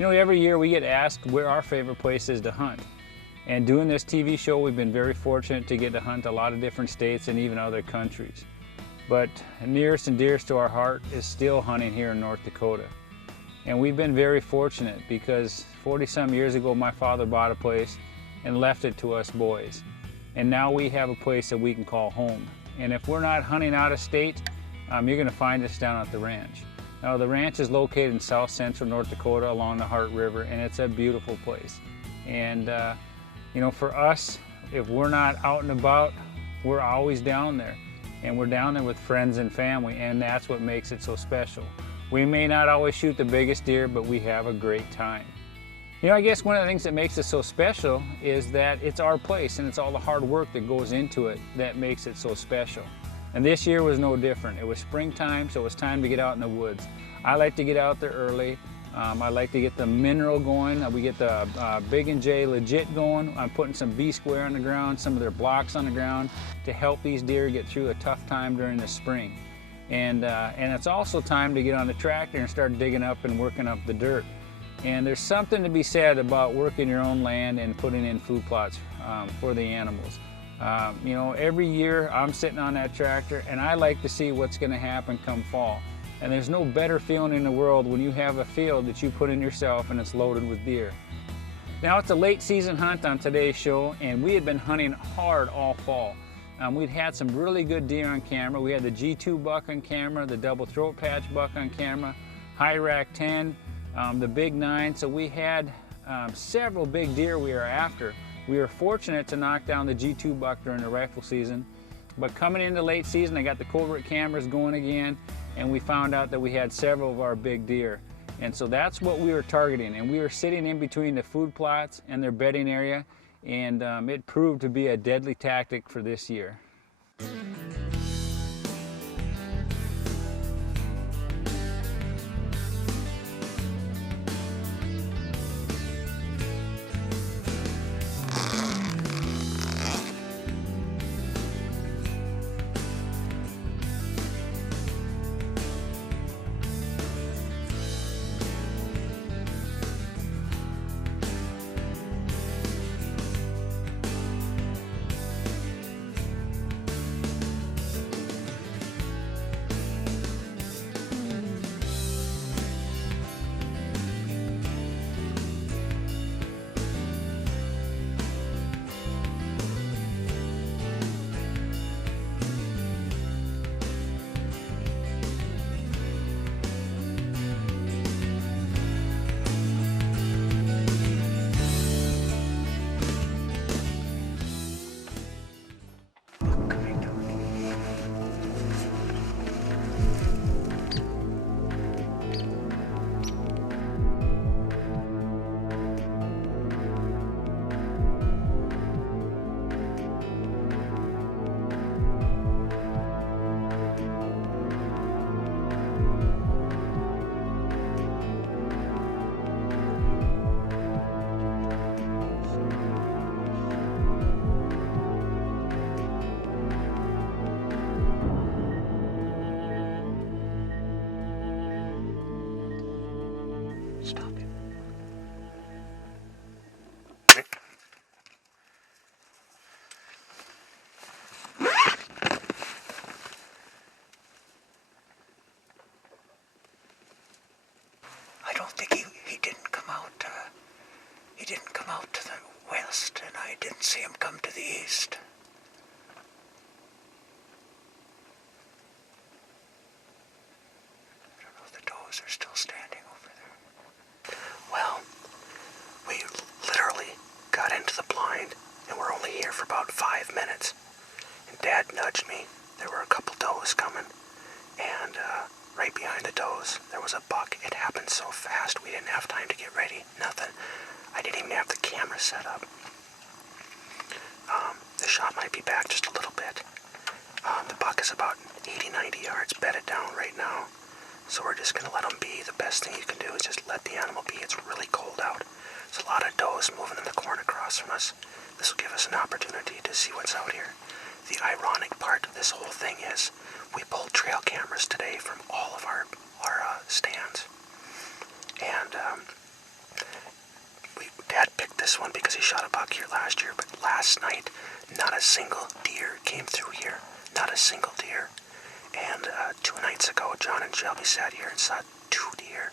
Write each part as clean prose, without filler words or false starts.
You know, every year we get asked where our favorite place is to hunt. And doing this TV show, we've been very fortunate to get to hunt a lot of different states and even other countries. But nearest and dearest to our heart is still hunting here in North Dakota. And we've been very fortunate because 40-some years ago my father bought a place and left it to us boys. And now we have a place that we can call home. And if we're not hunting out of state, you're going to find us down at the ranch. Now the ranch is located in south central North Dakota along the Heart River, and it's a beautiful place. And you know, for us, if we're not out and about, we're always down there. And we're down there with friends and family, and that's what makes it so special. We may not always shoot the biggest deer, but we have a great time. You know, I guess one of the things that makes it so special is that it's our place, and it's all the hard work that goes into it that makes it so special. And this year was no different. It was springtime, so it was time to get out in the woods. I like to get out there early. I like to get the mineral going. We get the Big and J legit going. I'm putting some B-square on the ground, some of their blocks on the ground to help these deer get through a tough time during the spring. And it's also time to get on the tractor and start digging up and working up the dirt. And there's something to be said about working your own land and putting in food plots for the animals. You know, every year I'm sitting on that tractor and I like to see what's going to happen come fall. And there's no better feeling in the world when you have a field that you put in yourself and it's loaded with deer. Now it's a late season hunt on today's show, and we had been hunting hard all fall. We'd had some really good deer on camera. We had the G2 buck on camera, the double throat patch buck on camera, high rack 10, the big 9. So we had several big deer we were after. We were fortunate to knock down the G2 buck during the rifle season. But coming into late season, I got the covert cameras going again, and we found out that we had several of our big deer. And so that's what we were targeting. And we were sitting in between the food plots and their bedding area, and it proved to be a deadly tactic for this year. Stop it. I don't think he didn't come out. He didn't come out to the west, and I didn't see him come to the east. I don't know if the does are still standing over there. Well, we literally got into the blind, and we're only here for about 5 minutes. And Dad nudged me. There were a couple does coming, and right behind the does, there was a buck. It happened so fast, we didn't have time to get ready. Nothing. I didn't even have the camera set up. The shot might be back just a little bit. The buck is about 80-90 yards bedded down right now. So we're just going to let him be. The best thing you can do is just let the animal be. It's really cold out. There's a lot of does moving in the corn across from us. This will give us an opportunity to see what's out here. The ironic part of this whole thing is we pulled trail cameras today from all of our stands. And Dad picked this one because he shot a buck here last year, but last night, not a single deer came through here. Not a single deer. And 2 nights ago, John and Shelby sat here and saw 2 deer.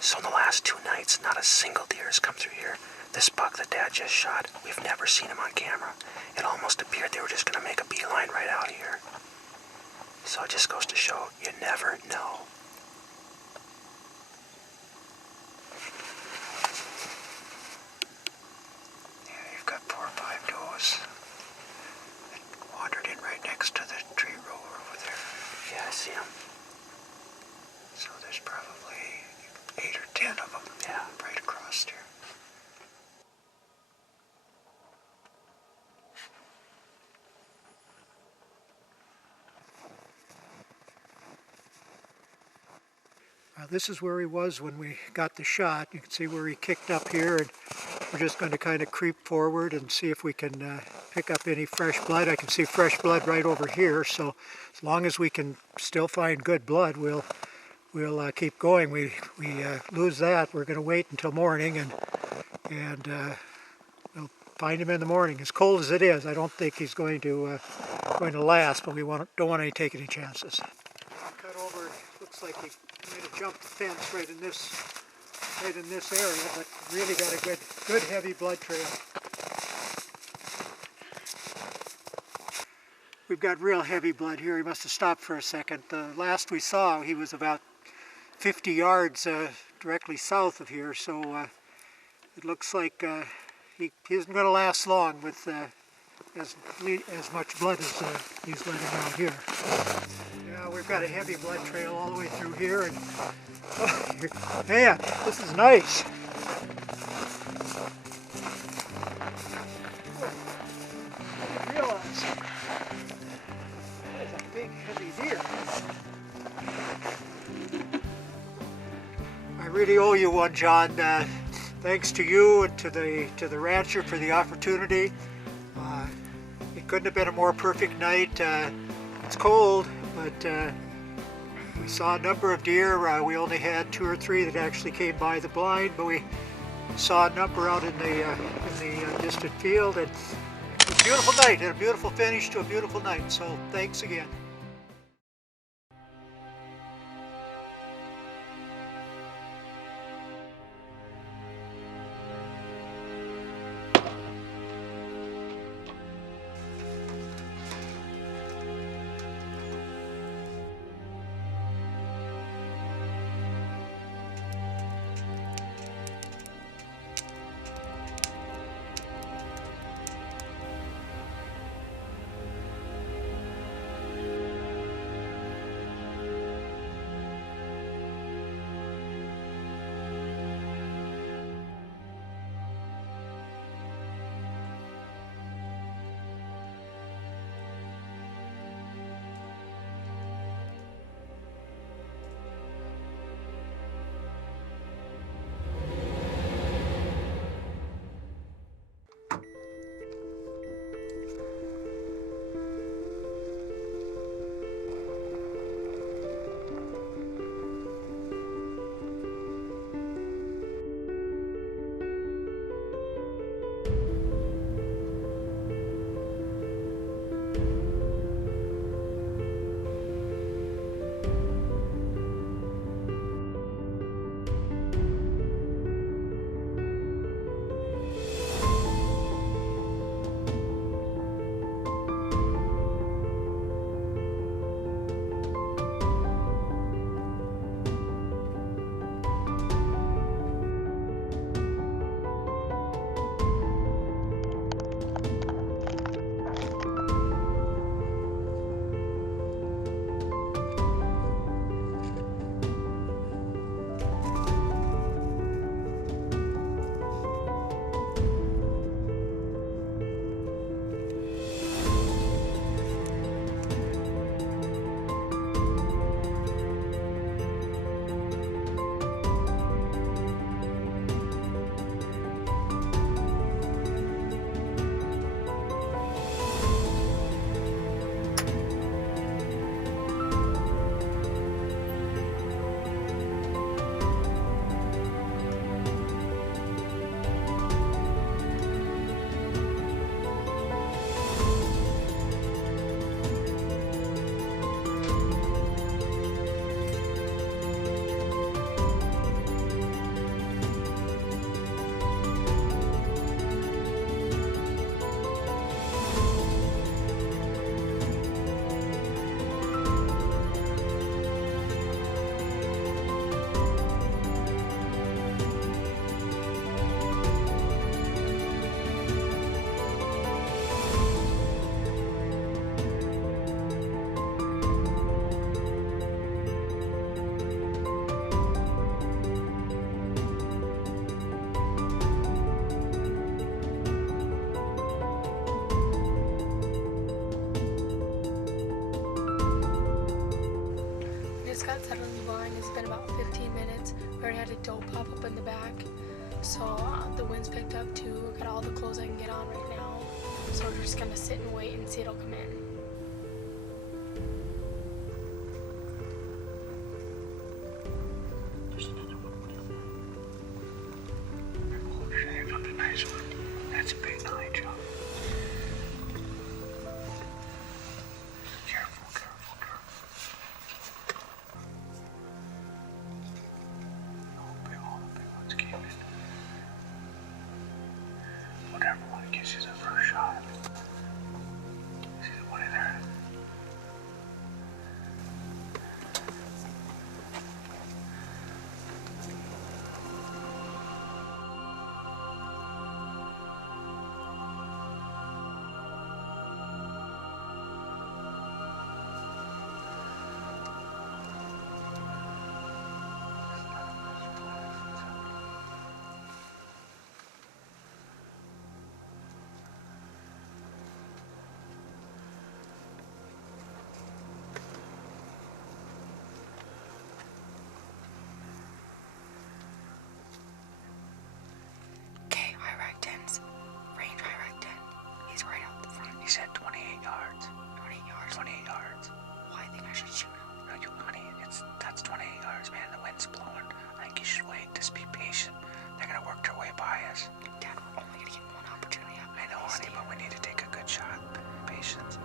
So in the last 2 nights, not a single deer has come through here. This buck that Dad just shot, we've never seen him on camera. It almost appeared they were just going to make a beeline right out of here. So it just goes to show, you never know. Yeah, you've got 4 or 5 does that wandered in right next to the tree row over there. Yeah, I see them. So there's probably 8 or 10 of them. Yeah, right across there. This is where he was when we got the shot. You can see where he kicked up here, and we're just going to kind of creep forward and see if we can pick up any fresh blood. I can see fresh blood right over here, so as long as we can still find good blood, we'll keep going. We lose that, we're going to wait until morning, and we'll find him in the morning. As cold as it is, I don't think he's going to last, but we don't want to take any chances. Cut over. Looks like he might have jumped the fence right in this area, but really got a good heavy blood trail. We've got real heavy blood here. He must have stopped for a second. The last we saw, he was about 50 yards directly south of here, so it looks like he isn't going to last long with as much blood as he's letting out here. Yeah, we've got a heavy blood trail all the way through here, and oh, man, this is nice. I didn't realize there's a big heavy deer. I really owe you one, John. Thanks to you and to the rancher for the opportunity. It couldn't have been a more perfect night. It's cold, but we saw a number of deer. We only had 2 or 3 that actually came by the blind, but we saw a number out in the distant field. And it was a beautiful night and a beautiful finish to a beautiful night. So thanks again. It's been about 15 minutes. We already had a doe pop up in the back. So the wind's picked up too. Got all the clothes I can get on right now. So we're just gonna sit and wait and see it'll come in. There's another one. Oh, shit, found a nice one. That's a big nine, John. Careful, careful, careful. All the big ones came in. Whatever one gives you the first shot. See the one in there? He said 28 yards. 28 yards? 28 yards. Why I think I should shoot him? No, you honey, that's 28 yards, man. The wind's blowing. I think you should wait. Just be patient. They're gonna work their way by us. Dad, we're only gonna get one opportunity. I know, honey, but we need to take a good shot. Patience.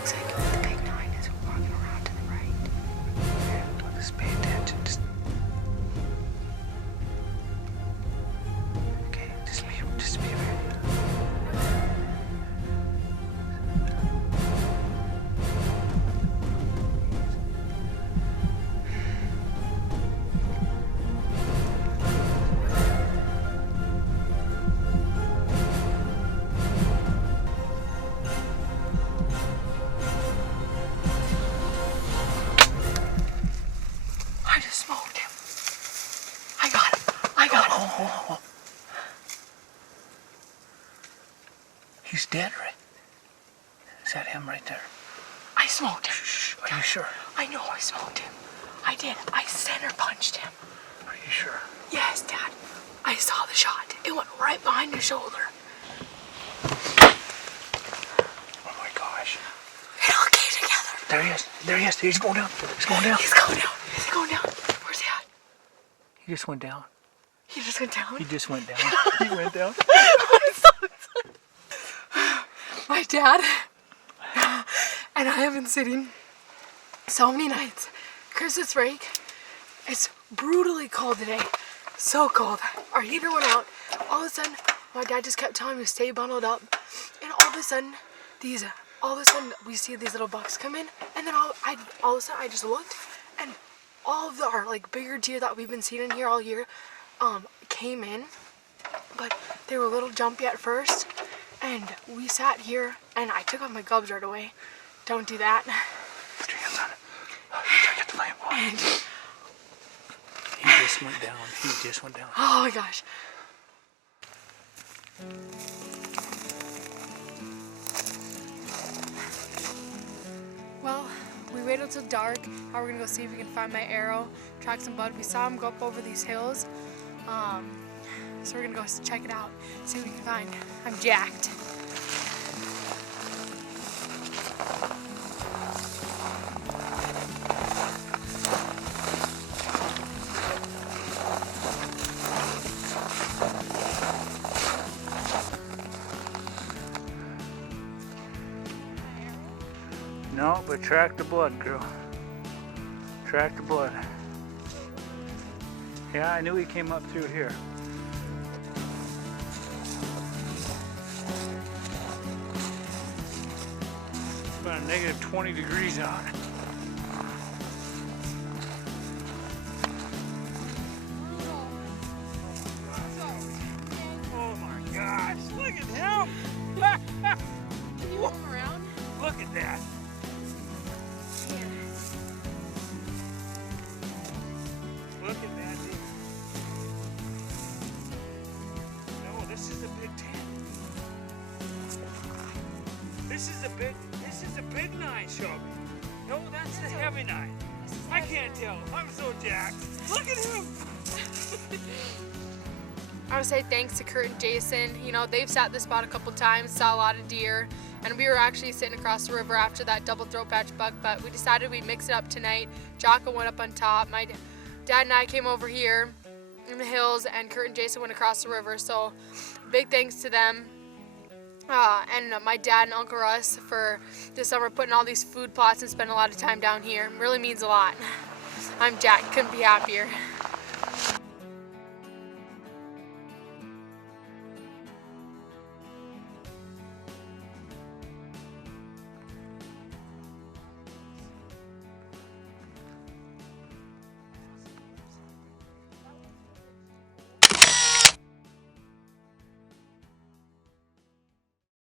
Looks like the big nine is walking around to the right. Yeah, just pay attention. Okay, just be ready. I just smoked him. I got him. Oh. He's dead, right? Is that him right there? I smoked him. Shh, are you sure? I know I smoked him. I did. I center punched him. Are you sure? Yes, Dad. I saw the shot. It went right behind his shoulder. Oh my gosh. It all came together. There he is. There he is. He's going down. He's going down. He's going down. He's going down. Where's he at? He just went down. He just went down. He just went down. He went down. I'm so excited. My dad and I have been sitting so many nights. Christmas break. It's brutally cold today. So cold. Our heater went out. All of a sudden, my dad just kept telling me to stay bundled up. And all of a sudden, we see these little bucks come in. And then all of a sudden, I just looked, and all of our like bigger deer that we've been seeing in here all year, came in. But they were a little jumpy at first. And we sat here, and I took off my gloves right away. Don't do that. Put your hands on it. Oh, you gotta get the lamp on. And He just went down. He just went down. oh my gosh. Well, we waited till dark. Now we're gonna go see if we can find my arrow, track some bud. We saw him go up over these hills. So we're gonna go check it out, see what we can find. I'm jacked. No, but track the blood, girl. Track the blood. Yeah, I knew he came up through here. About a negative 20 degrees out. Oh my gosh, look at him! Can you move around? Look at that! Look at that, dude. No, this is a big 10. This is a big 9, Shelby. No, that's the heavy knife. I can't tell. I'm so jacked. Look at him. I would say thanks to Kurt and Jason. You know, they've sat this spot a couple times, saw a lot of deer, and we were actually sitting across the river after that double throat patch buck, but we decided we'd mix it up tonight. Jocko went up on top. My dad and I came over here in the hills, and Kurt and Jason went across the river. So big thanks to them. And my dad and Uncle Russ for this summer putting all these food plots and spending a lot of time down here. It really means a lot. I'm jacked, couldn't be happier.